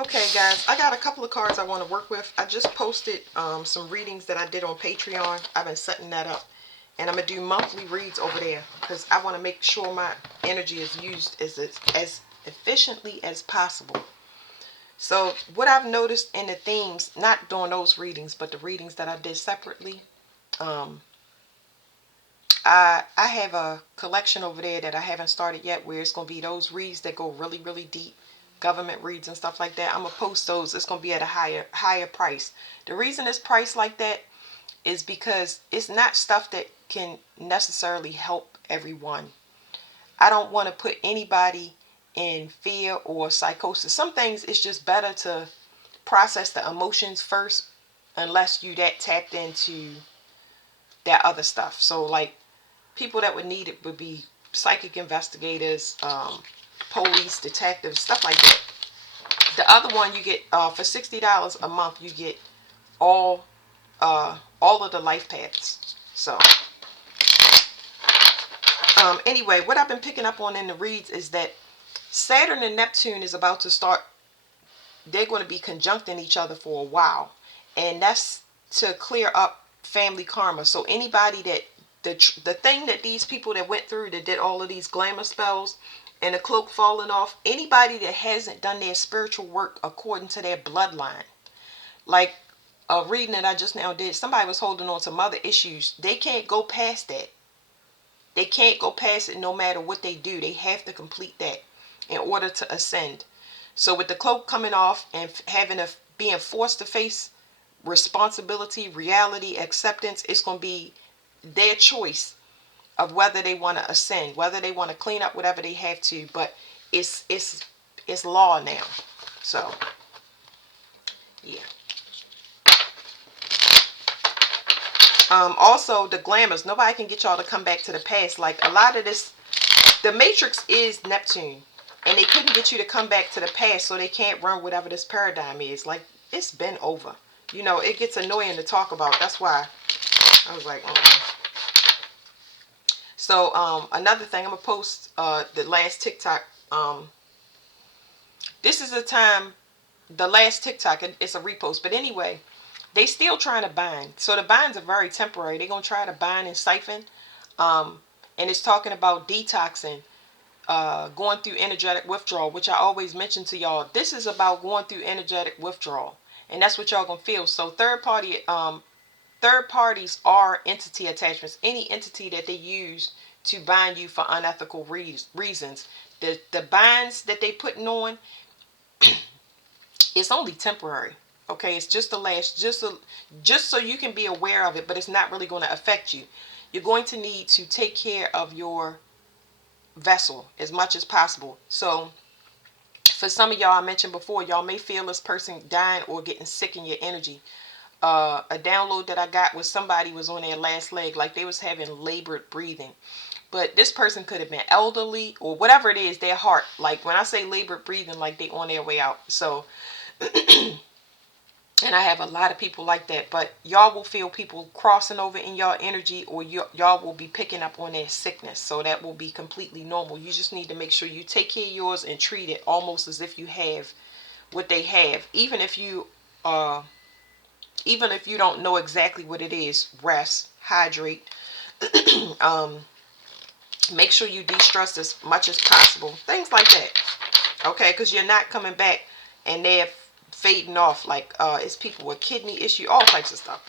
Okay, guys, I got a couple of cards I want to work with. I just posted some readings that I did on Patreon. I've been setting that up. And I'm going to do monthly reads over there because I want to make sure my energy is used as efficiently as possible. So what I've noticed in the themes, not doing those readings, but the readings that I did separately, um, I have a collection over there that I haven't started yet where it's going to be those reads that go really, really deep, government reads and stuff like that. I'm going to post those. It's going to be at a higher price. The reason it's priced like that is because it's not stuff that can necessarily help everyone. I don't want to put anybody in fear or psychosis. Some things it's just better to process the emotions first unless you that tapped into that other stuff. So like people that would need it would be psychic investigators, police, detectives, stuff like that. The other one you get for $60 a month, you get all all of the life paths. So anyway, what I've been picking up on in the reads is that Saturn and Neptune is about to start. They're going to be conjuncting each other for a while, and that's to clear up family karma. So anybody that the thing that these people that went through that did all of these glamour spells and the cloak falling off, anybody that hasn't done their spiritual work according to their bloodline, like a reading that I just now did, somebody was holding on to mother issues. They can't go past that. They can't go past it no matter what they do. They have to complete that in order to ascend. So with the cloak coming off and being forced to face responsibility, reality, acceptance, it's going to be their choice of whether they want to ascend, whether they want to clean up whatever they have to, but it's law now. So yeah. Also the glamours, nobody can get y'all to come back to the past. Like a lot of this, the matrix is Neptune, and they couldn't get you to come back to the past, so they can't run whatever this paradigm is. Like it's been over. You know, it gets annoying to talk about. That's why I was like, So another thing, I'm gonna post the last TikTok. This is the time, the last TikTok. It's a repost, but anyway, they still trying to bind. So the binds are very temporary. They're gonna try to bind and siphon. And it's talking about detoxing, going through energetic withdrawal, which I always mention to y'all. This is about going through energetic withdrawal, and that's what y'all gonna feel. So third parties are entity attachments. Any entity that they use to bind you for unethical reasons. The binds that they putting on, it's only temporary. Okay, it's just the last, just so you can be aware of it, but it's not really going to affect you. You're going to need to take care of your vessel as much as possible. So for some of y'all, I mentioned before, y'all may feel this person dying or getting sick in your energy. A download that I got was somebody was on their last leg, like they was having labored breathing. But this person could have been elderly or whatever it is, their heart. Like when I say labored breathing, like they on their way out. So, and I have a lot of people like that. But y'all will feel people crossing over in y'all energy, or y'all will be picking up on their sickness. So that will be completely normal. You just need to make sure you take care of yours and treat it almost as if you have what they have. Even if you don't know exactly what it is, rest, hydrate, make sure you de-stress as much as possible. Things like that. Okay, because you're not coming back and they're fading off. Like it's people with kidney issue, all types of stuff.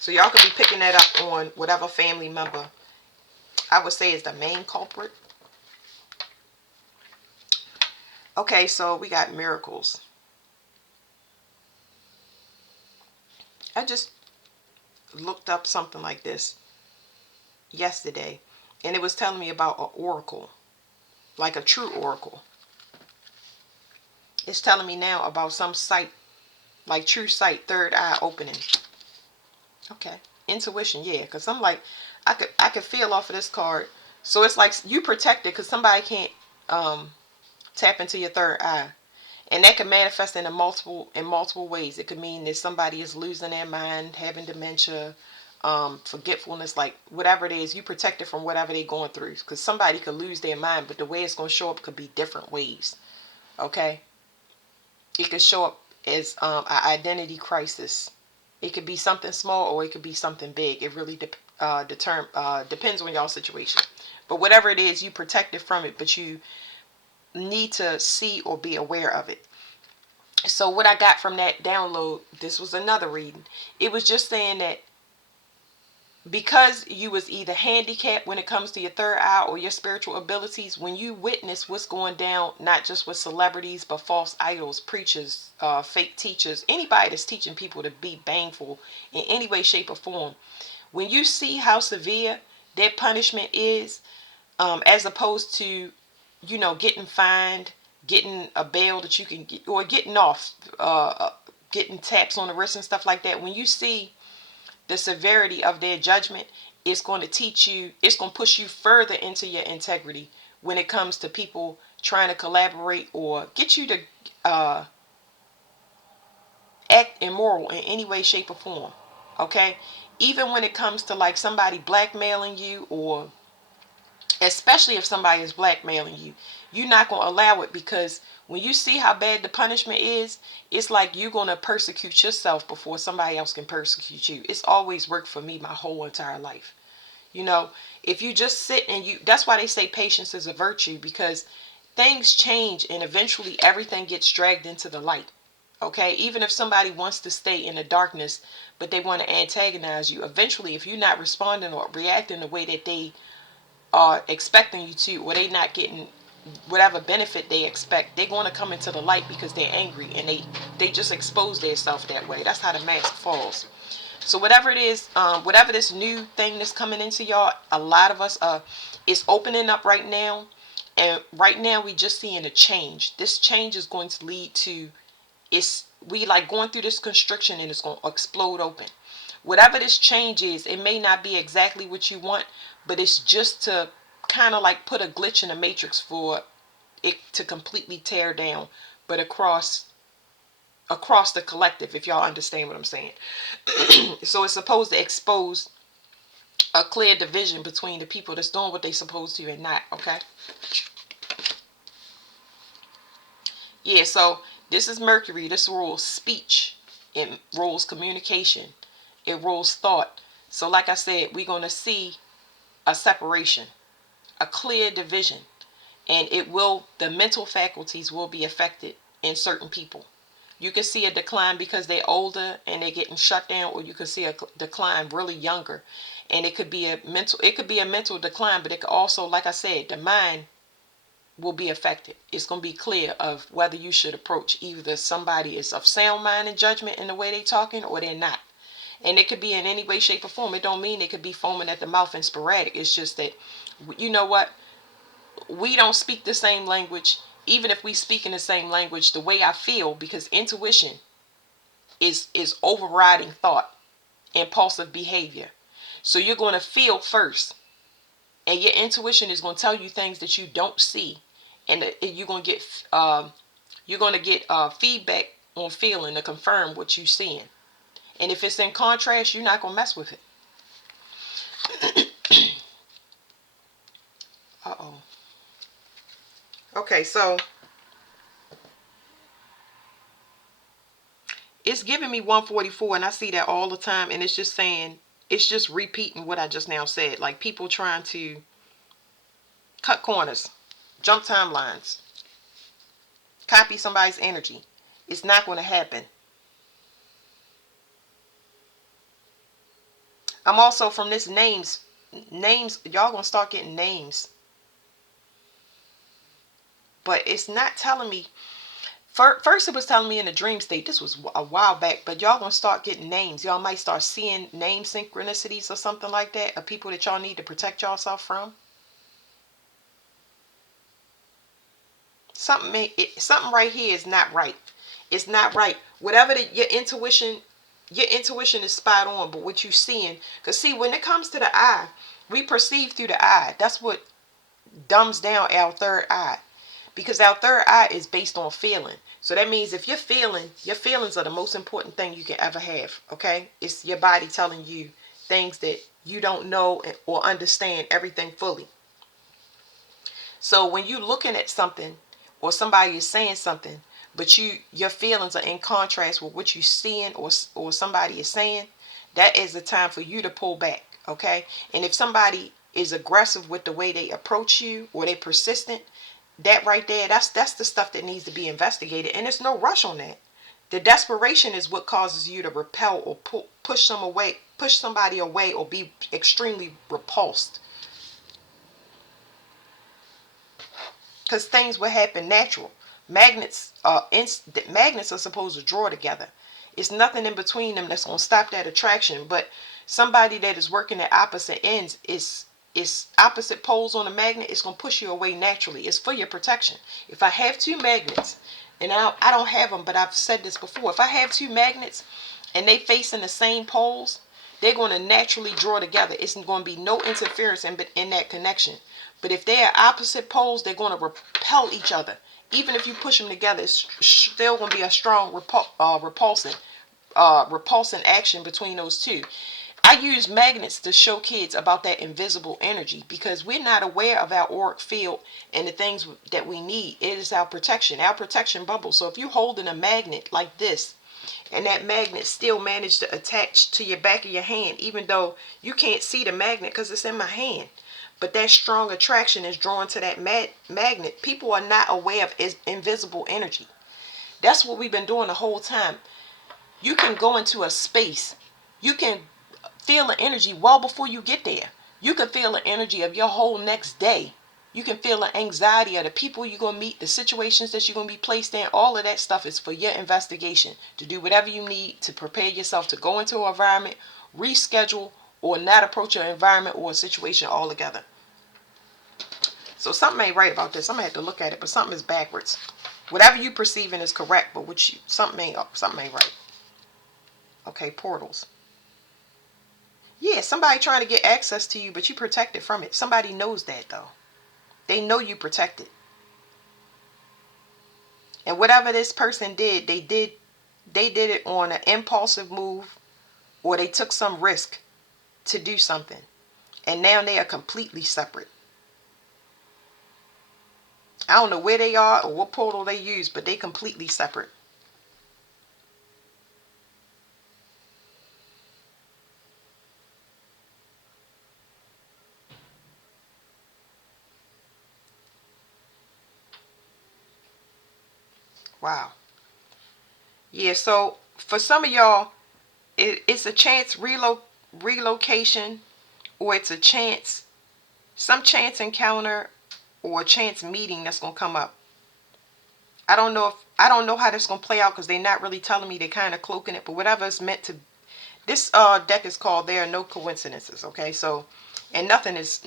So y'all could be picking that up on whatever family member I would say is the main culprit. Okay, so we got miracles. I just looked up something like this yesterday, and it was telling me about an oracle, like a true oracle. It's telling me now about some sight, like true sight, third eye opening. Okay, intuition, yeah, because I'm like, I could feel off of this card. So it's like you protected because somebody can't tap into your third eye, and that can manifest in multiple ways. It could mean that somebody is losing their mind, having dementia, forgetfulness, like whatever it is. You protected from whatever they're going through, because somebody could lose their mind, but the way it's going to show up could be different ways. Okay, It could show up as an identity crisis. It could be something small or it could be something big. It really depends on y'all situation. But whatever it is, you protect it from it, but you need to see or be aware of it. So what I got from that download, this was another reading. It was just saying that because you was either handicapped when it comes to your third eye or your spiritual abilities, when you witness what's going down, not just with celebrities, but false idols, preachers, fake teachers, anybody that's teaching people to be bangful in any way, shape, or form, when you see how severe their punishment is, as opposed to, getting fined, getting a bail that you can get, or getting off, getting taps on the wrist and stuff like that, when you see the severity of their judgment, it's going to teach you, it's going to push you further into your integrity when it comes to people trying to collaborate or get you to act immoral in any way, shape, or form. Okay? Even when it comes to like somebody blackmailing you, or especially if somebody is blackmailing you, you're not going to allow it, because when you see how bad the punishment is, it's like you're going to persecute yourself before somebody else can persecute you. It's always worked for me my whole entire life. If you just sit and that's why they say patience is a virtue, because things change and eventually everything gets dragged into the light. Okay, even if somebody wants to stay in the darkness, but they want to antagonize you, eventually, if you're not responding or reacting the way that they are expecting you to, or they not getting whatever benefit they expect, they're going to come into the light because they're angry, and they just expose themselves that way. That's how the mask falls. So whatever it is, whatever this new thing that's coming into y'all, a lot of us is opening up right now. And right now we just seeing a change. This change is going to lead to, we like going through this constriction and it's going to explode open. Whatever this change is, it may not be exactly what you want, but it's just to kind of like put a glitch in the matrix for it to completely tear down, but across the collective, if y'all understand what I'm saying. So it's supposed to expose a clear division between the people that's doing what they supposed to and not. Okay. Yeah, so this is Mercury. This rules speech. It rules communication. It rules thought. So like I said, we're going to see a separation, a clear division, and the mental faculties will be affected in certain people. You can see a decline because they're older and they're getting shut down, or you can see a decline really younger, and it could be a mental decline, but it could also, like I said, the mind will be affected. It's going to be clear of whether you should approach, either somebody is of sound mind and judgment in the way they're talking, or they're not. And it could be in any way, shape, or form. It don't mean it could be foaming at the mouth and sporadic. It's just that, you know what? We don't speak the same language. Even if we speak in the same language, the way I feel, because intuition is overriding thought, impulsive behavior. So you're going to feel first, and your intuition is going to tell you things that you don't see, and you're going to get feedback on feeling to confirm what you're seeing. And if it's in contrast, you're not going to mess with it. Uh-oh. Okay, so it's giving me 144, and I see that all the time, and it's just saying, it's just repeating what I just now said. Like people trying to cut corners, jump timelines, copy somebody's energy. It's not going to happen. I'm also from this names, y'all going to start getting names. But it's not telling me. First it was telling me in the dream state. This was a while back. But y'all going to start getting names. Y'all might start seeing name synchronicities or something like that of people that y'all need to protect yourself from. Something right here is not right. It's not right. Whatever your intuition is spot on. But what you're seeing, because see, when it comes to the eye, we perceive through the eye. That's what dumbs down our third eye. Because our third eye is based on feeling. So that means if you're feeling, your feelings are the most important thing you can ever have. Okay? It's your body telling you things that you don't know or understand everything fully. So when you're looking at something or somebody is saying something, but your feelings are in contrast with what you're seeing or somebody is saying, that is the time for you to pull back, okay? And if somebody is aggressive with the way they approach you or they persistent, that right there, that's the stuff that needs to be investigated, and there's no rush on that. The desperation is what causes you to repel or push somebody away, or be extremely repulsed, because things will happen natural. Magnets are supposed to draw together. It's nothing in between them that's going to stop that attraction. But somebody that is working at opposite ends, is opposite poles on a magnet. It's going to push you away naturally. It's for your protection. If I have two magnets, and I don't have them, but I've said this before, if I have two magnets and they facing the same poles, they're going to naturally draw together. It's going to be no interference in that connection. But if they are opposite poles, they're going to repel each other. Even if you push them together, it's still going to be a strong repulsing action between those two. I use magnets to show kids about that invisible energy, because we're not aware of our auric field and the things that we need. It is our protection bubble. So if you're holding a magnet like this, and that magnet still managed to attach to your back of your hand, even though you can't see the magnet because it's in my hand, but that strong attraction is drawn to that magnet. People are not aware of invisible energy. That's what we've been doing the whole time. You can go into a space. You can feel the energy well before you get there. You can feel the energy of your whole next day. You can feel the anxiety of the people you're going to meet, the situations that you're going to be placed in. All of that stuff is for your investigation, to do whatever you need to prepare yourself to go into an environment, reschedule, or not approach an environment or a situation altogether. So something ain't right about this. I'm going to have to look at it, but something is backwards. Whatever you perceiving is correct, but something ain't right. Okay, portals. Yeah, somebody trying to get access to you, but you protected from it. Somebody knows that, though. They know you protected. And whatever this person did, they did it on an impulsive move, or they took some risk to do something. And now they are completely separate. I don't know where they are or what portal they use, but they completely separate. Wow. Yeah, so for some of y'all, it's a chance relocation, or it's some chance encounter or a chance meeting that's going to come up. I don't know how this is going to play out, because they're not really telling me. They're kind of cloaking it, but whatever it's meant to. This deck is called There Are No Coincidences, okay? So, and nothing is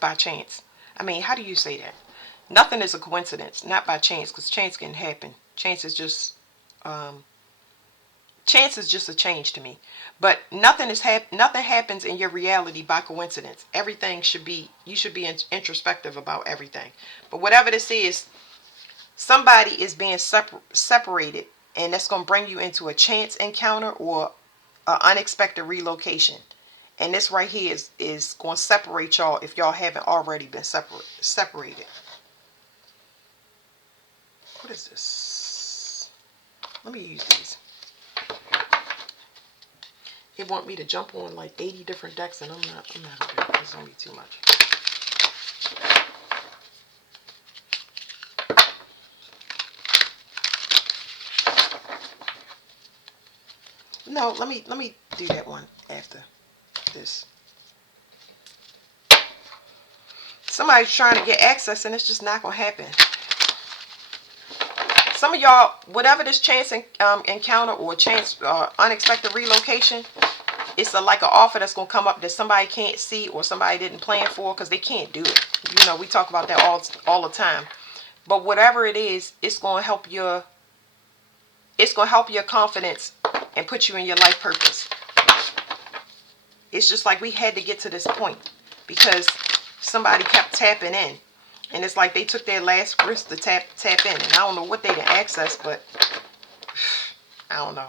by chance. I mean, how do you say that? Nothing is a coincidence, not by chance, because chance can happen. Chance is just a change to me. But nothing happens in your reality by coincidence. You should be introspective about everything. But whatever this is, somebody is being separated, and that's going to bring you into a chance encounter or an unexpected relocation. And this right here is going to separate y'all if y'all haven't already been separated. What is this? Let me use these. It want me to jump on like 80 different decks, and I'm not going to do it. It's going to be too much. No, let me do that one after this. Somebody's trying to get access, and it's just not going to happen. Some of y'all, whatever this chance encounter or chance unexpected relocation, it's like an offer that's going to come up that somebody can't see or somebody didn't plan for, because they can't do it. You know, we talk about that all the time. But whatever it is, it's going to help your confidence and put you in your life purpose. It's just like we had to get to this point because somebody kept tapping in. And it's like they took their last risk to tap in. And I don't know what they didn't access, but I don't know.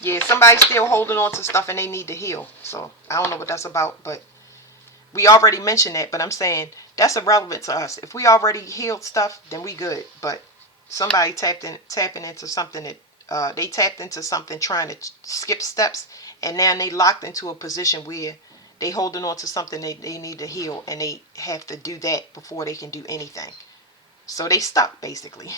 Yeah, somebody's still holding on to stuff and they need to heal. So I don't know what that's about, but we already mentioned that. But I'm saying That's irrelevant to us. If we already healed stuff, then we good. But somebody tapping into something that they tapped into something trying to skip steps, and now they locked into a position where they holding on to something they need to heal, and they have to do that before they can do anything. So they stuck basically.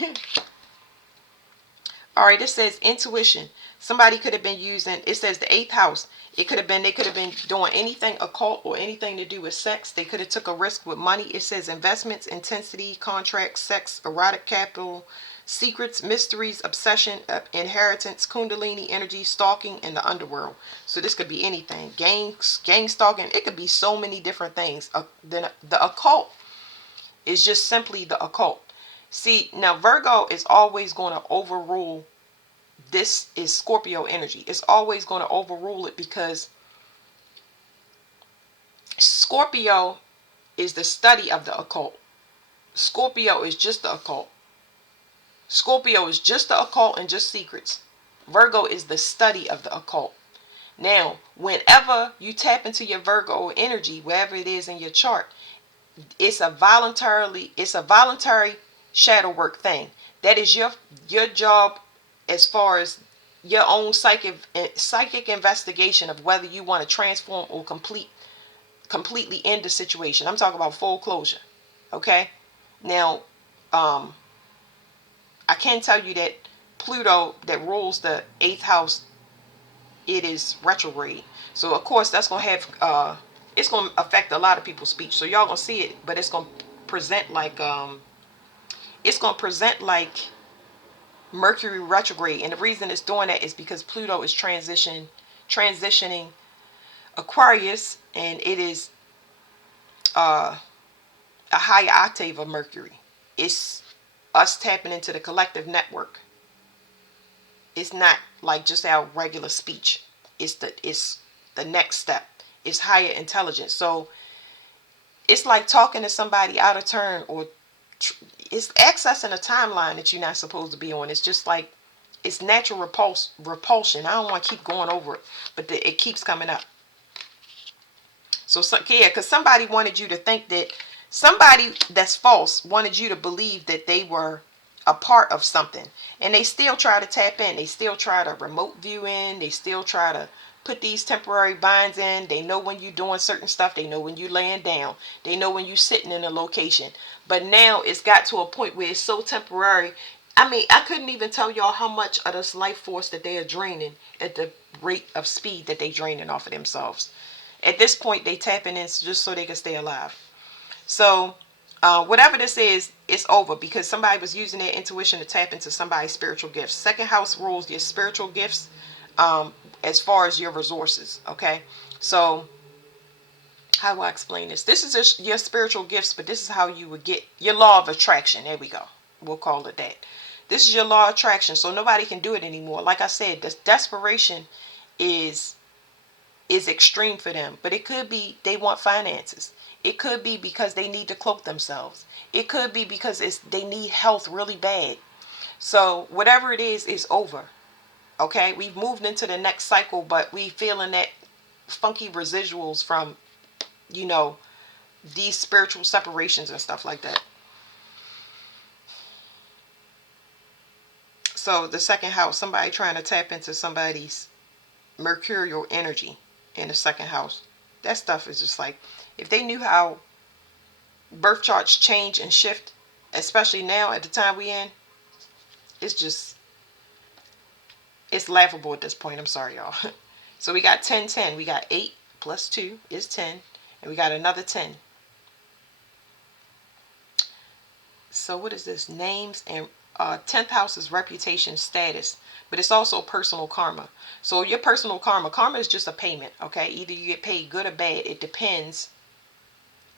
All right, it says intuition. Somebody could have been using, it says the eighth house. It could have been, they could have been doing anything occult or anything to do with sex. They could have took a risk with money. It says investments, intensity, contracts, sex, erotic capital, secrets, mysteries, obsession, inheritance, kundalini energy, stalking, and the underworld. So this could be anything. Gang stalking. It could be so many different things. Then the occult is just simply the occult. See, now Virgo is always going to overrule. This is Scorpio energy. It's always going to overrule it because Scorpio is the study of the occult. Scorpio is just the occult. Scorpio is just the occult and just secrets. Virgo is the study of the occult. Now, whenever you tap into your Virgo energy, wherever it is in your chart, it's a voluntary shadow work thing. That is your job as far as your own psychic investigation of whether you want to transform or completely end the situation. I'm talking about full closure. Okay? Now, I can tell you that Pluto that rules the eighth house, it is retrograde. So of course that's gonna have it's gonna affect a lot of people's speech. So y'all gonna see it, but it's gonna present like Mercury retrograde. And the reason it's doing that is because Pluto is transitioning Aquarius, and it is a higher octave of Mercury. It's us tapping into the collective network. It's not like just our regular speech. It's the next step. It's higher intelligence. So it's like talking to somebody out of turn, or it's accessing a timeline that you're not supposed to be on. It's just like it's natural repulsion. I don't want to keep going over it, but it keeps coming up. So yeah, because somebody wanted you to think that somebody that's false wanted you to believe that they were a part of something, and they still try to tap in. They still try to remote view in. They still try to put these temporary binds in. They know when you're doing certain stuff. They know when you're laying down. They know when you're sitting in a location. But now it's got to a point where it's so temporary. I mean, I couldn't even tell y'all how much of this life force that they are draining at the rate of speed that they draining off of themselves. At this point, they tapping in just so they can stay alive. So whatever this is, it's over because somebody was using their intuition to tap into somebody's spiritual gifts. Second house rules your spiritual gifts as far as your resources. Okay, so how do I explain this? This is just your spiritual gifts, but this is how you would get your law of attraction. There we go. We'll call it that. This is your law of attraction. So nobody can do it anymore. Like I said, this desperation is extreme for them. But it could be they want finances. It could be because they need to cloak themselves. It could be because they need health really bad. So whatever it is over. Okay, we've moved into the next cycle, but we feeling that funky residuals from, these spiritual separations and stuff like that. So the second house, somebody trying to tap into somebody's mercurial energy in the second house. That stuff is just like, if they knew how birth charts change and shift, especially now at the time we in, it's laughable at this point. I'm sorry, y'all. So we got 10, 10. We got 8 plus 2 is 10. And we got another 10. So what is this? Names and 10th house is reputation, status. But it's also personal karma. So your personal karma is just a payment. Okay, either you get paid good or bad. It depends.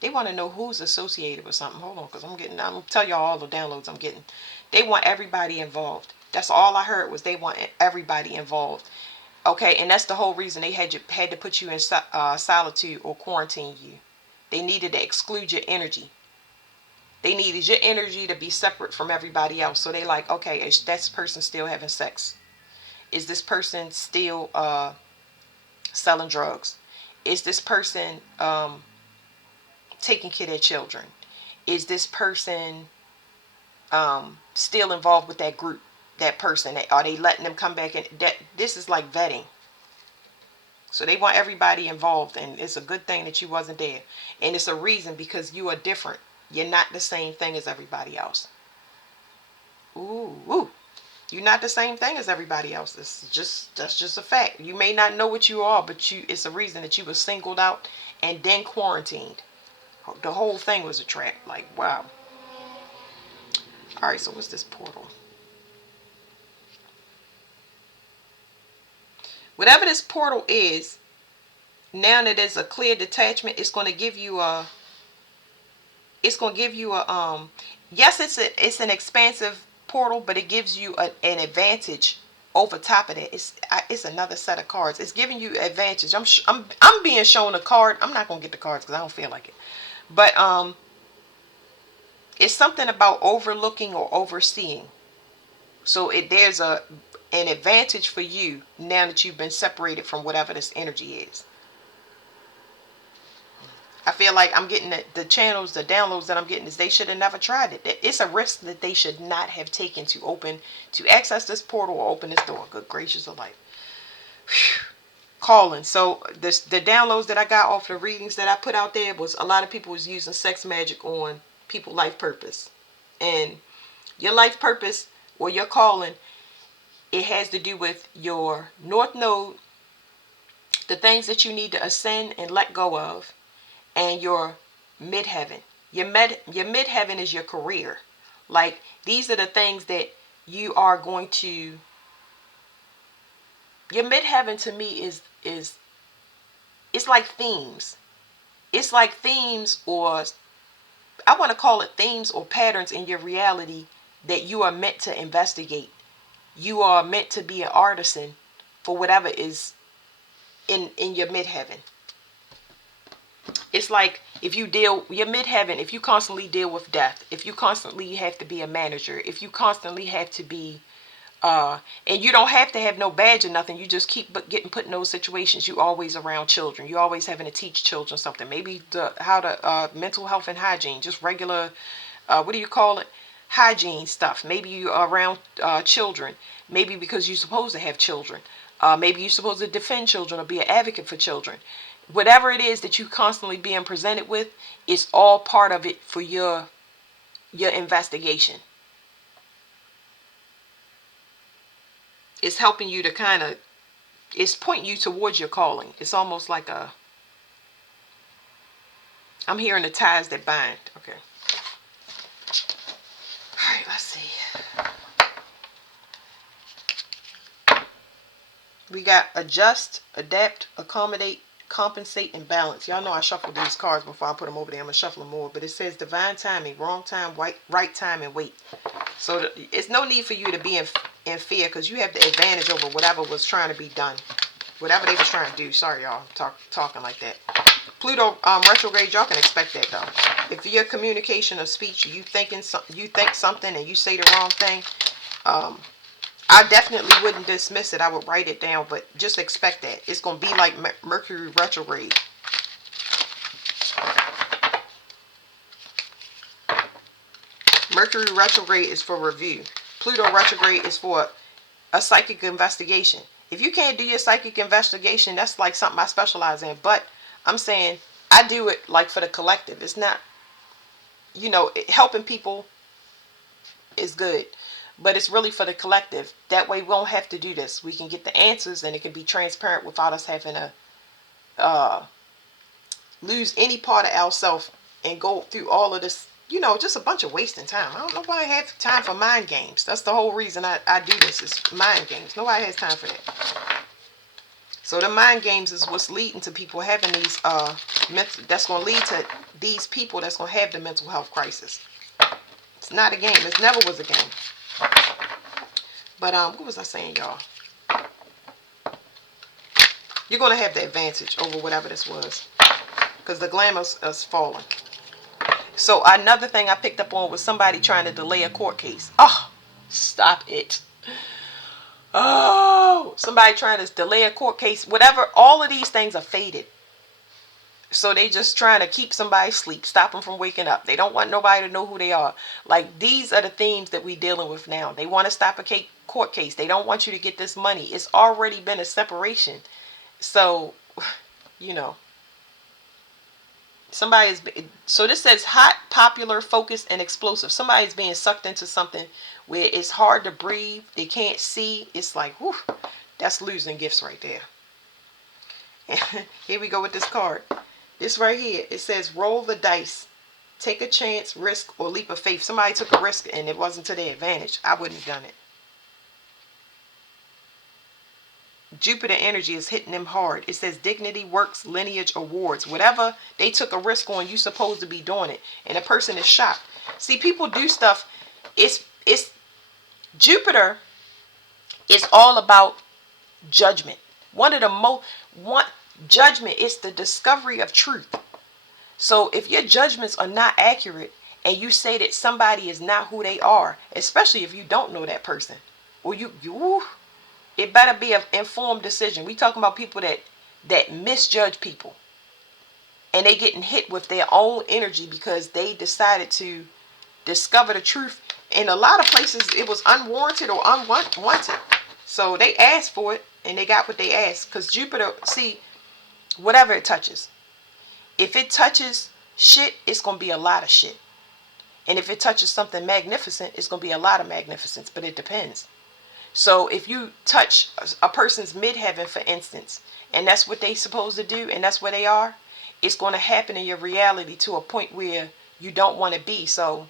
They want to know who's associated with something. Hold on, because I'm going to tell y'all all the downloads I'm getting. They want everybody involved. That's all I heard was they want everybody involved. Okay, and that's the whole reason they had to put you in solitude or quarantine you. They needed to exclude your energy. They needed your energy to be separate from everybody else. So they like, okay, is that person still having sex? Is this person still selling drugs? Is this person taking care of their children? is this person still involved with that group, that person? Are they letting them come back? And that this is like vetting. So they want everybody involved, and it's a good thing that you wasn't there. And it's a reason, because you are different. You're not the same thing as everybody else. Ooh. You're not the same thing as everybody else. That's just a fact. You may not know what you are, but it's a reason that you were singled out and then quarantined. The whole thing was a trap. Like, wow. All right, so what's this portal? Whatever this portal is, now that there's a clear detachment, it's going to give you a yes, it's an expansive portal, but it gives you an advantage over top of that. It's another set of cards. It's giving you advantage. I'm being shown a card. I'm not going to get the cards because I don't feel like it. But it's something about overlooking or overseeing. So there's an advantage for you now that you've been separated from whatever this energy is. I feel like I'm getting the channels, the downloads that I'm getting is they should have never tried it. It's a risk that they should not have taken to access this portal or open this door. Good gracious of life. Whew. Calling. So the downloads that I got off the readings that I put out there was a lot of people was using sex magic on people life purpose. And your life purpose or your calling, it has to do with your north node, the things that you need to ascend and let go of, and your midheaven. Your midheaven is your career. Like, these are the things that you are going to. Your midheaven to me is it's like themes. It's like themes, or I want to call it themes or patterns in your reality that you are meant to investigate. You are meant to be an artisan for whatever is in your midheaven. It's like if you deal your midheaven, if you constantly deal with death, if you constantly have to be a manager, if you constantly have to be and you don't have to have no badge or nothing, you just keep getting put in those situations. You always around children, you always having to teach children something, maybe how to mental health and hygiene, just regular what do you call it, hygiene stuff. Maybe you are around children, maybe because you're supposed to have children, maybe you're supposed to defend children or be an advocate for children. Whatever it is that you constantly being presented with, it's all part of it for your investigation. It's helping you to kind of, it's pointing you towards your calling. It's almost like I'm hearing the ties that bind. Okay. All right, let's see. We got adjust, adapt, accommodate, compensate, and balance. Y'all know I shuffled these cards before I put them over there. I'm going to shuffle them more. But it says divine timing, wrong time, right time, and wait. So it's no need for you to be in fear, because you have the advantage over whatever was trying to be done. Whatever they was trying to do. Sorry, y'all. Talking like that. Pluto retrograde, y'all can expect that, though. If your communication or speech, you think something and you say the wrong thing, I definitely wouldn't dismiss it. I would write it down, but just expect that. It's going to be like Mercury retrograde. Mercury retrograde is for review. Pluto retrograde is for a psychic investigation. If you can't do your psychic investigation, that's like something I specialize in. But I'm saying I do it like for the collective. It's not, helping people is good, but it's really for the collective. That way we won't have to do this. We can get the answers, and it can be transparent without us having to lose any part of ourselves and go through all of this, just a bunch of wasting time. I don't know why I have time for mind games. That's the whole reason I do this, is mind games. Nobody has time for that. So the mind games is what's leading to people having these that's going to lead to these people that's going to have the mental health crisis. It's not a game. It never was a game. But what was I saying, y'all? You're going to have the advantage over whatever this was, because the glamour is falling. So another thing I picked up on was somebody trying to delay a court case. Oh, stop it. Oh, somebody trying to delay a court case. Whatever. All of these things are faded. So they just trying to keep somebody asleep, stop them from waking up. They don't want nobody to know who they are. Like, these are the themes that we dealing with now. They want to stop a court case. They don't want you to get this money. It's already been a separation. So, you know, somebody is. So this says hot, popular, focused, and explosive. Somebody's being sucked into something where it's hard to breathe. They can't see. It's like, whew, that's losing gifts right there. Here we go with this card. This right here, it says roll the dice. Take a chance, risk, or leap of faith. Somebody took a risk and it wasn't to their advantage. I wouldn't have done it. Jupiter energy is hitting them hard. It says dignity, works, lineage, awards. Whatever they took a risk on, you supposed to be doing it. And the person is shocked. See, people do stuff. It's Jupiter is all about judgment. Judgment is the discovery of truth. So if your judgments are not accurate and you say that somebody is not who they are, especially if you don't know that person, or it better be an informed decision. We talking about people that misjudge people, and they getting hit with their own energy because they decided to discover the truth. In a lot of places, it was unwarranted or unwanted. So they asked for it, and they got what they asked. Because Jupiter, see, whatever it touches. If it touches shit, it's going to be a lot of shit. And if it touches something magnificent, it's going to be a lot of magnificence. But it depends. So if you touch a person's midheaven, for instance, and that's what they supposed to do, and that's where they are, it's going to happen in your reality to a point where you don't want to be. So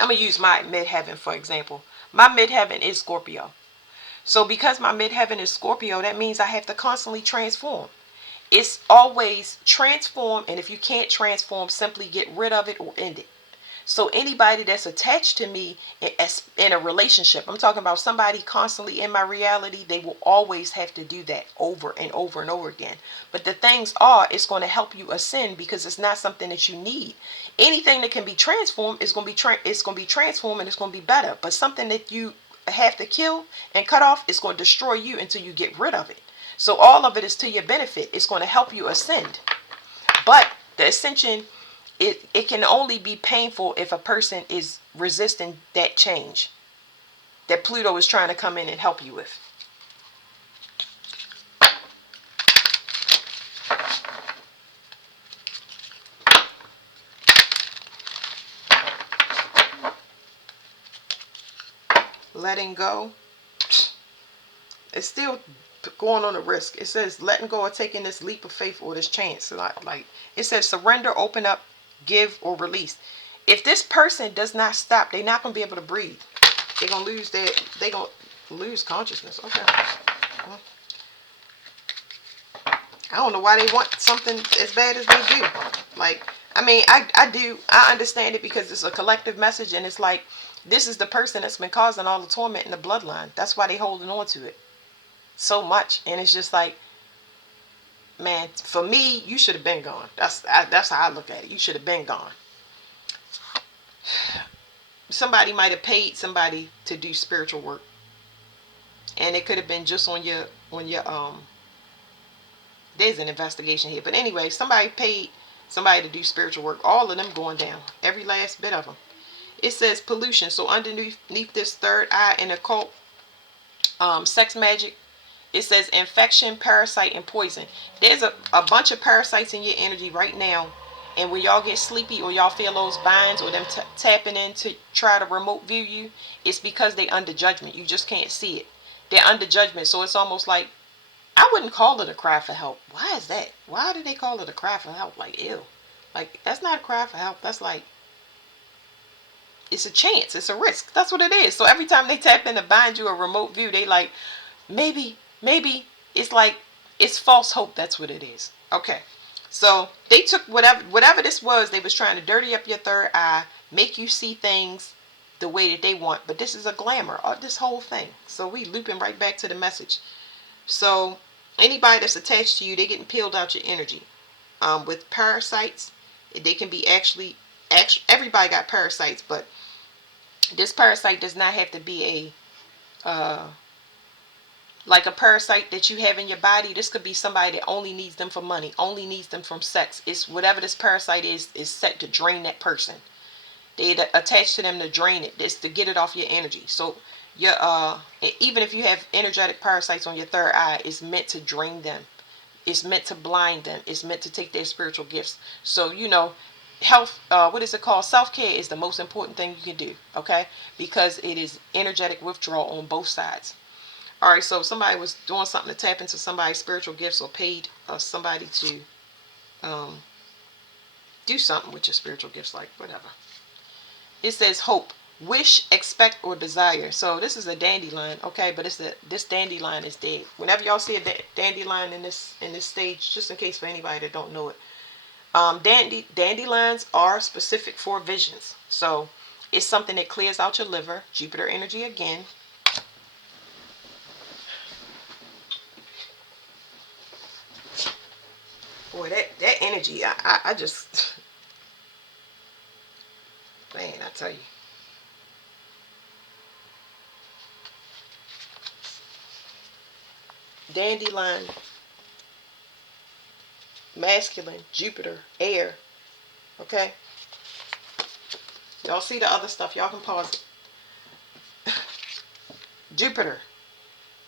I'm going to use my midheaven, for example. My midheaven is Scorpio. So because my midheaven is Scorpio, that means I have to constantly transform. It's always transform, and if you can't transform, simply get rid of it or end it. So anybody that's attached to me in a relationship, I'm talking about somebody constantly in my reality, they will always have to do that over and over and over again. But the things are, it's going to help you ascend because it's not something that you need. Anything that can be transformed is going to be it's going to be transformed and it's going to be better. But something that you have to kill and cut off is going to destroy you until you get rid of it. So all of it is to your benefit. It's going to help you ascend. But the ascension, it can only be painful if a person is resisting that change that Pluto is trying to come in and help you with. Letting go. It's still going on a risk. It says letting go or taking this leap of faith or this chance. Like it says surrender, open up, give, or release. If this person does not stop, they're not going to be able to breathe. They're going to lose consciousness. Okay. I don't know why they want something as bad as they do. Like, I mean, I understand it because it's a collective message, and it's like, this is the person that's been causing all the torment in the bloodline. That's why they're holding on to it so much. And it's just like, man, for me, you should have been gone. That's how I look at it. You should have been gone. Somebody might have paid somebody to do spiritual work, and it could have been just on your there's an investigation here, but anyway, somebody paid somebody to do spiritual work. All of them going down, every last bit of them. It says pollution. So underneath this third eye in occult, sex magic, it says infection, parasite, and poison. There's a bunch of parasites in your energy right now. And when y'all get sleepy or y'all feel those binds or them tapping in to try to remote view you, it's because they under judgment. You just can't see it. They're under judgment. So it's almost like, I wouldn't call it a cry for help. Why is that? Why do they call it a cry for help? Like, ew. Like, that's not a cry for help. That's like, it's a chance. It's a risk. That's what it is. So every time they tap in to bind you a remote view, they like, maybe it's like, it's false hope. That's what it is. Okay. So they took whatever this was, they was trying to dirty up your third eye, make you see things the way that they want. But this is a glamour of this whole thing. So we looping right back to the message. So anybody that's attached to you, they're getting peeled out your energy. With parasites, they can be actually everybody got parasites, but this parasite does not have to be a Like a parasite that you have in your body, this could be somebody that only needs them for money, only needs them from sex. It's whatever this parasite is set to drain that person. They attach to them to drain it. It's to get it off your energy. So your even if you have energetic parasites on your third eye, it's meant to drain them. It's meant to blind them. It's meant to take their spiritual gifts. So health. What is it called? Self-care is the most important thing you can do. Okay, because it is energetic withdrawal on both sides. All right. So if somebody was doing something to tap into somebody's spiritual gifts or paid somebody to do something with your spiritual gifts, like whatever. It says hope, wish, expect, or desire. So this is a dandelion, okay, but this dandelion is dead. Whenever y'all see a dandelion in this stage, just in case for anybody that don't know it, dandelions are specific for visions. So it's something that clears out your liver. Jupiter energy again. Boy, that energy, I just, man, I tell you. Dandelion, masculine, Jupiter, air. Okay? Y'all see the other stuff. Y'all can pause it. Jupiter.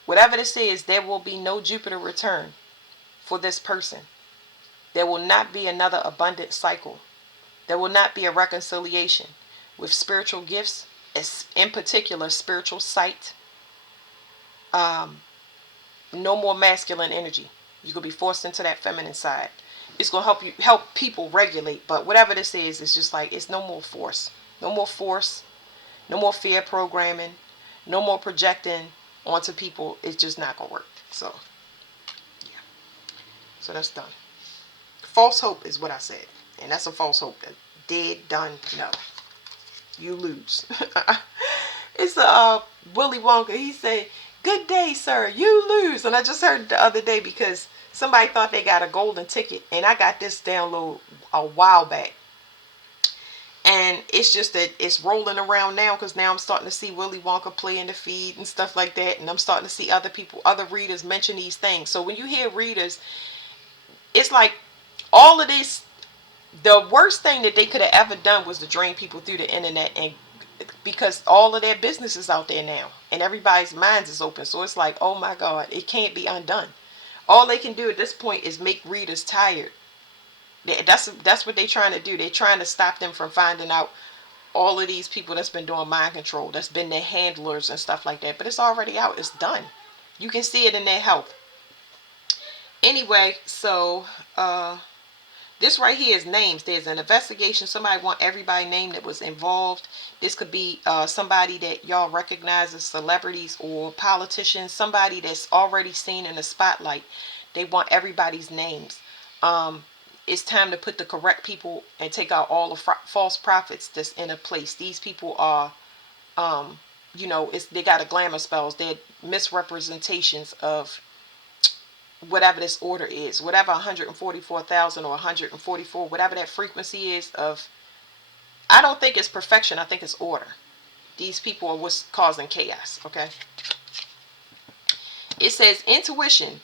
Whatever this is, there will be no Jupiter return for this person. There will not be another abundant cycle. There will not be a reconciliation with spiritual gifts, in particular spiritual sight. No more masculine energy. You could be forced into that feminine side. It's going to help people regulate. But whatever this is, it's just like, it's no more force. No more force. No more fear programming. No more projecting onto people. It's just not going to work. So, yeah. So that's done. False hope is what I said. And that's a false hope. That dead, done, no. You lose. It's Willy Wonka. He said, "Good day, sir. You lose." And I just heard it the other day because somebody thought they got a golden ticket. And I got this download a while back. And it's just that it's rolling around now because now I'm starting to see Willy Wonka play in the feed and stuff like that. And I'm starting to see other readers mention these things. So when you hear readers, it's like all of this, the worst thing that they could have ever done was to drain people through the internet, and because all of their business is out there now and everybody's minds is open. So it's like, oh my God, it can't be undone. All they can do at this point is make readers tired. That's what they're trying to do. They're trying to stop them from finding out all of these people that's been doing mind control, that's been their handlers and stuff like that. But it's already out. It's done. You can see it in their health. Anyway, so this right here is names. There's an investigation. Somebody want everybody name that was involved. This could be somebody that y'all recognize as celebrities or politicians. Somebody that's already seen in the spotlight. They want everybody's names. It's time to put the correct people and take out all the false prophets that's in a place. These people are, they got a glamour spells. They're misrepresentations of whatever this order is, whatever 144,000 or 144, whatever that frequency is of, I don't think it's perfection. I think it's order. These people are what's causing chaos. Okay. It says intuition,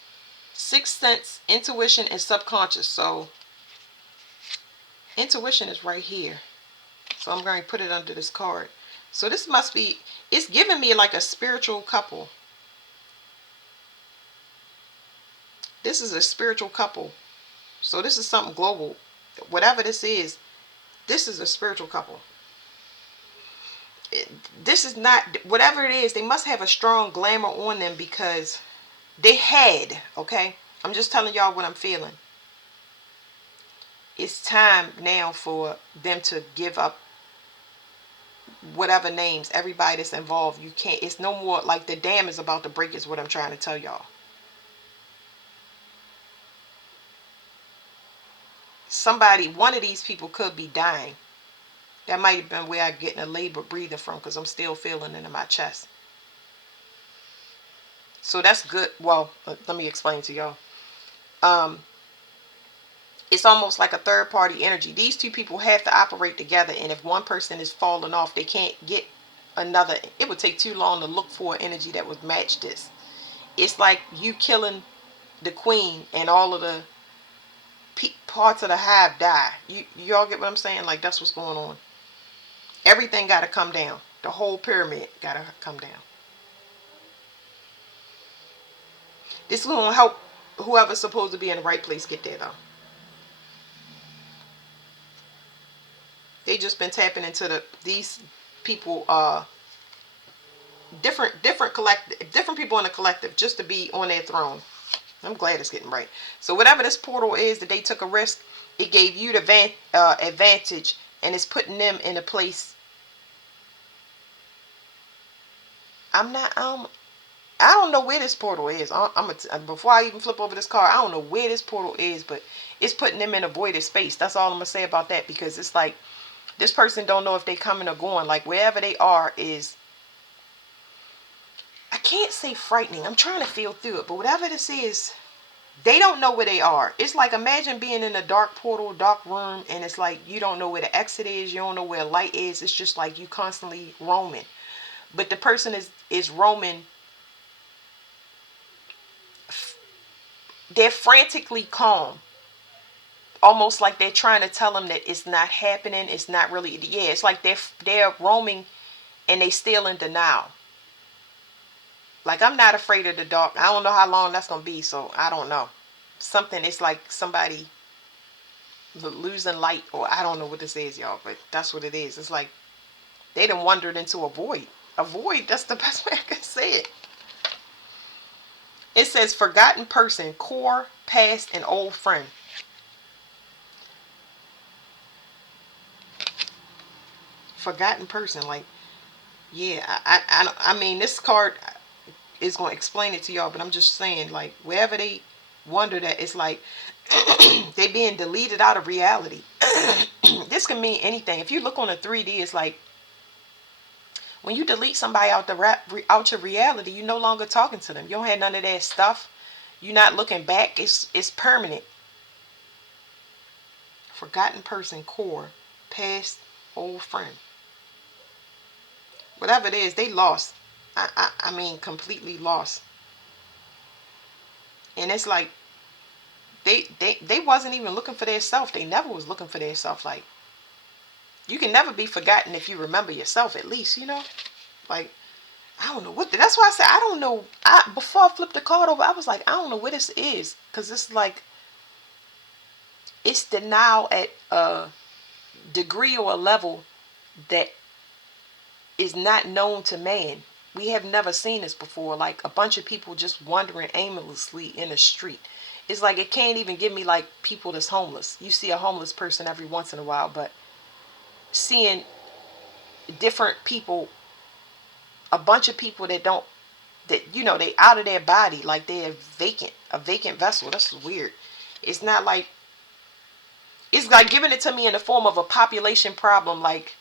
sixth sense, intuition, and subconscious. So intuition is right here. So I'm going to put it under this card. So this must be, it's giving me like a spiritual couple. This is a spiritual couple. So this is something global. Whatever this is a spiritual couple. This is not, whatever it is, they must have a strong glamour on them because they had, okay? I'm just telling y'all what I'm feeling. It's time now for them to give up whatever names, everybody that's involved. You can't, it's no more, like the dam is about to break is what I'm trying to tell y'all. One of these people could be dying. That might have been where I'm getting a labor breathing from because I'm still feeling it in my chest. So that's good. Well, let me explain to y'all. It's almost like a third party energy. These two people have to operate together, and if one person is falling off, they can't get another. It would take too long to look for an energy that would match this. it's like you killing the queen and all of the parts of the hive die. Y'all get what I'm saying? Like, that's what's going on. Everything got to come down. The whole pyramid got to come down. This is going to help whoever's supposed to be in the right place get there, though. They just been tapping into these people, different people in the collective, just to be on their throne. I'm glad it's getting right. So whatever this portal is that they took a risk, it gave you the advantage, and it's putting them in a place. I don't know where this portal is. Before I even flip over this card, I don't know where this portal is, but it's putting them in a voided space. That's all I'm gonna say about that, because it's like this person don't know if they coming or going. Like, wherever they are is, I can't say frightening. I'm trying to feel through it, but whatever this is, they don't know where they are. It's like, imagine being in a dark portal, dark room, and it's like you don't know where the exit is. You don't know where light is. It's just like you constantly roaming. But the person is roaming. They're frantically calm, almost like they're trying to tell them that it's not happening. It's not really. Yeah, it's like they're roaming, and they still in denial. Like, I'm not afraid of the dark. I don't know how long that's gonna be, so I don't know. Something. It's like somebody losing light, or I don't know what this is, y'all, but that's what it is. It's like they done wandered into a void. A void. That's the best way I can say it. It says forgotten person, core, past, and old friend. Forgotten person, like, yeah, I mean, this card is going to explain it to y'all, but I'm just saying, like, wherever they wonder that, it's like they being deleted out of reality. This can mean anything. If you look on a 3D, it's like when you delete somebody out your reality, you no longer talking to them. You don't have none of that stuff. You're not looking back. It's permanent. Forgotten person, core, past, old friend. Whatever it is, they lost. I mean, completely lost. And it's like they wasn't even looking for their self. They never was looking for their self. Like, you can never be forgotten if you remember yourself, at least, you know. Like, I don't know what. That's why I said I don't know. Before I flipped the card over, I was like, I don't know what this is, because it's like it's denial at a degree or a level that is not known to man. We have never seen this before. Like, a bunch of people just wandering aimlessly in the street. It's like, it can't even give me like people that's homeless. You see a homeless person every once in a while, but seeing different people, a bunch of people that don't, that, you know, they out of their body, like they're vacant, a vacant vessel. That's weird. It's not like, it's like giving it to me in the form of a population problem. Like,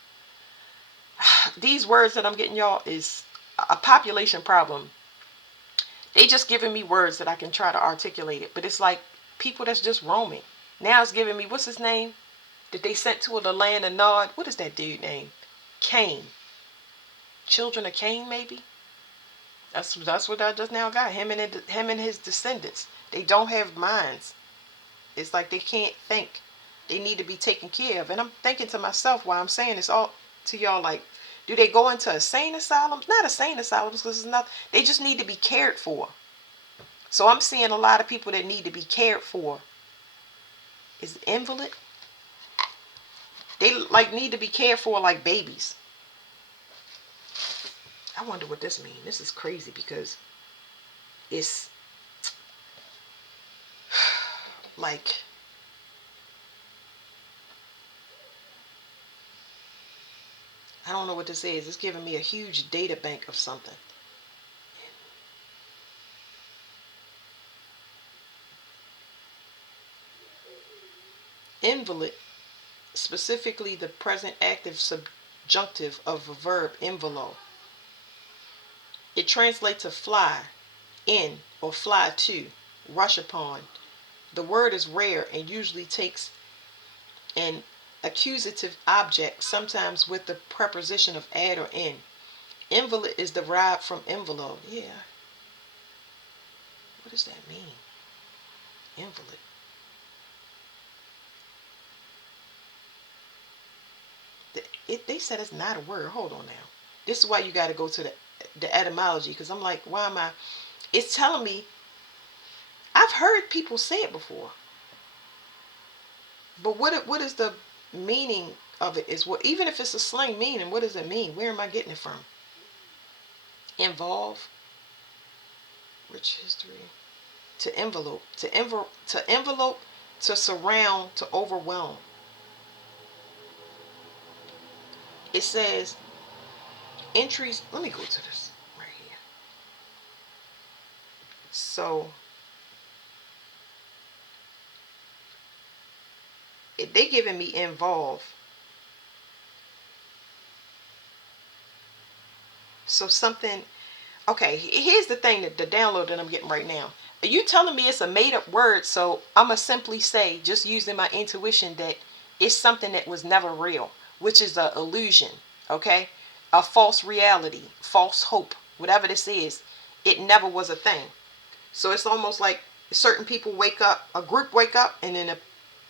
these words that I'm getting, y'all, is a population problem. They just giving me words that I can try to articulate it, but it's like people that's just roaming. Now it's giving me, what's his name that they sent to the land of Nod? What is that dude name? Cain. Children of Cain, maybe. That's what I just now got. Him and his descendants. They don't have minds. It's like they can't think. They need to be taken care of. And I'm thinking to myself while I'm saying this all to y'all, like, do they go into insane asylums? Not insane asylums, because it's not. They just need to be cared for. So I'm seeing a lot of people that need to be cared for. Is it invalid? They like need to be cared for like babies. I wonder what this means. This is crazy, because it's like, I don't know what this is. It's giving me a huge data bank of something. Invalid, specifically the present active subjunctive of a verb, involo. It translates to fly in or fly to, rush upon. The word is rare and usually takes an accusative object, sometimes with the preposition of ad or in. Invalid is derived from envelope. Yeah. What does that mean? Invalid. They said it's not a word. Hold on now. This is why you got to go to the etymology, because I'm like, why am I? It's telling me. I've heard people say it before, but what is the meaning of it? Is what, even if it's a slang meaning, what does it mean? Where am I getting it from? Involve, rich history, to envelope, to envelope, to surround, to overwhelm. It says entries. Let me go to this right here. So they giving me involve. So something. Okay, here's the thing, that the download that I'm getting right now. You telling me it's a made up word, so I'm going to simply say, just using my intuition, that it's something that was never real, which is an illusion, okay? A false reality, false hope, whatever this is, it never was a thing. So it's almost like certain people wake up, a group wake up, and then a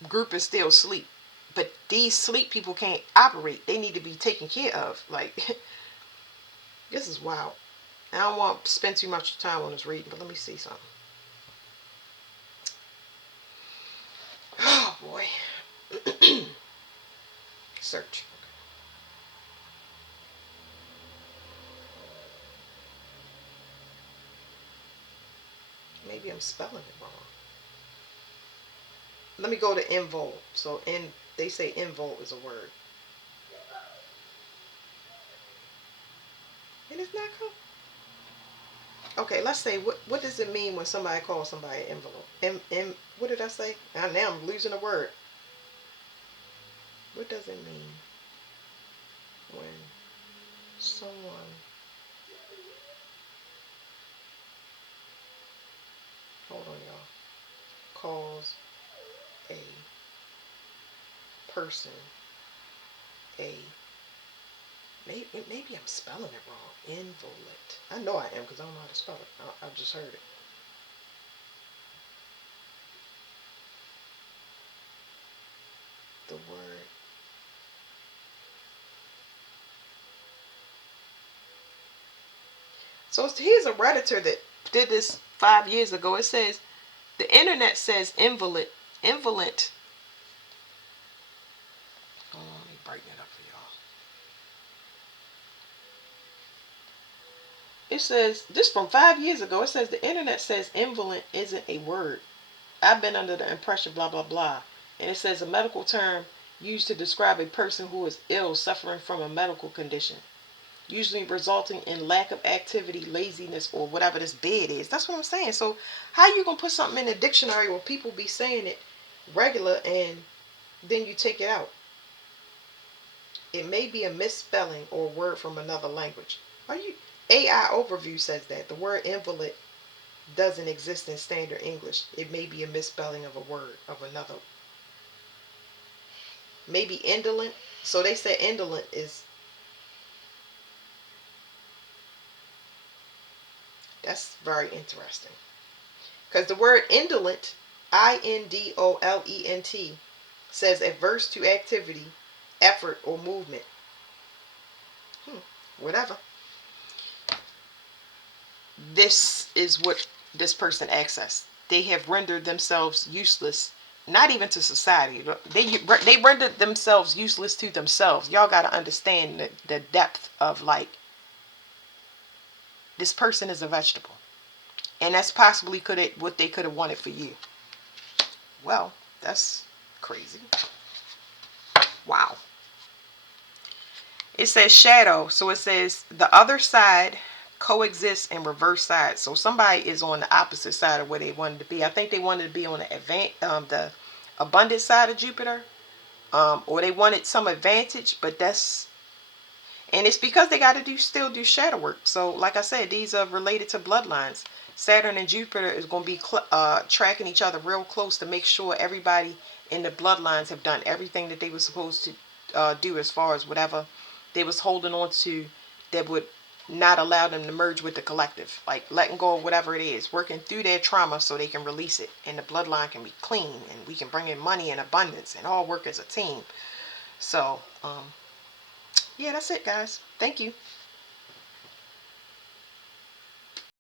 group is still asleep. But these sleep people can't operate. They need to be taken care of. Like, this is wild. I don't want to spend too much time on this reading, but let me see something. Oh boy. Search. Maybe I'm spelling it wrong. Let me go to involve. So they say involve is a word. And it's not cool. Okay, let's say, what does it mean when somebody calls somebody an envelope? What did I say? Now I'm losing a word. What does it mean when someone, hold on y'all, calls a person a, maybe I'm spelling it wrong. Involate. I know I am, because I don't know how to spell it. I've just heard it. The word. So here's a Redditor that did this 5 years ago. It says, the internet says invalid. Invalid. Hold on, let me brighten it up for y'all. It says, this from 5 years ago, it says the internet says invalid isn't a word. I've been under the impression blah blah blah. And it says a medical term used to describe a person who is ill, suffering from a medical condition, usually resulting in lack of activity, laziness, or whatever this bed is. That's what I'm saying. So how you gonna put something in a dictionary where people be saying it regular and then you take it out? It may be a misspelling or a word from another language. Are you? AI Overview says that the word invalid doesn't exist in standard English. It may be a misspelling of a word of another. Maybe indolent. So they say indolent is, that's very interesting. Because the word indolent, INDOLENT, says averse to activity, effort, or movement. Whatever. This is what this person accessed. They have rendered themselves useless, not even to society. They rendered themselves useless to themselves. Y'all got to understand the depth of, like, this person is a vegetable. And that's possibly what they could have wanted for you. Well, that's crazy. Wow. It says shadow. So it says the other side coexists in reverse sides. So somebody is on the opposite side of where they wanted to be. I think they wanted to be on the abundant side of Jupiter. Or they wanted some advantage, but and it's because they got to still do shadow work. So like I said, these are related to bloodlines. Saturn and Jupiter is going to be tracking each other real close to make sure everybody in the bloodlines have done everything that they were supposed to do, as far as whatever they was holding on to that would not allow them to merge with the collective. Like letting go of whatever it is, working through their trauma so they can release it, and the bloodline can be clean, and we can bring in money in abundance, and all work as a team. So, yeah, that's it, guys. Thank you.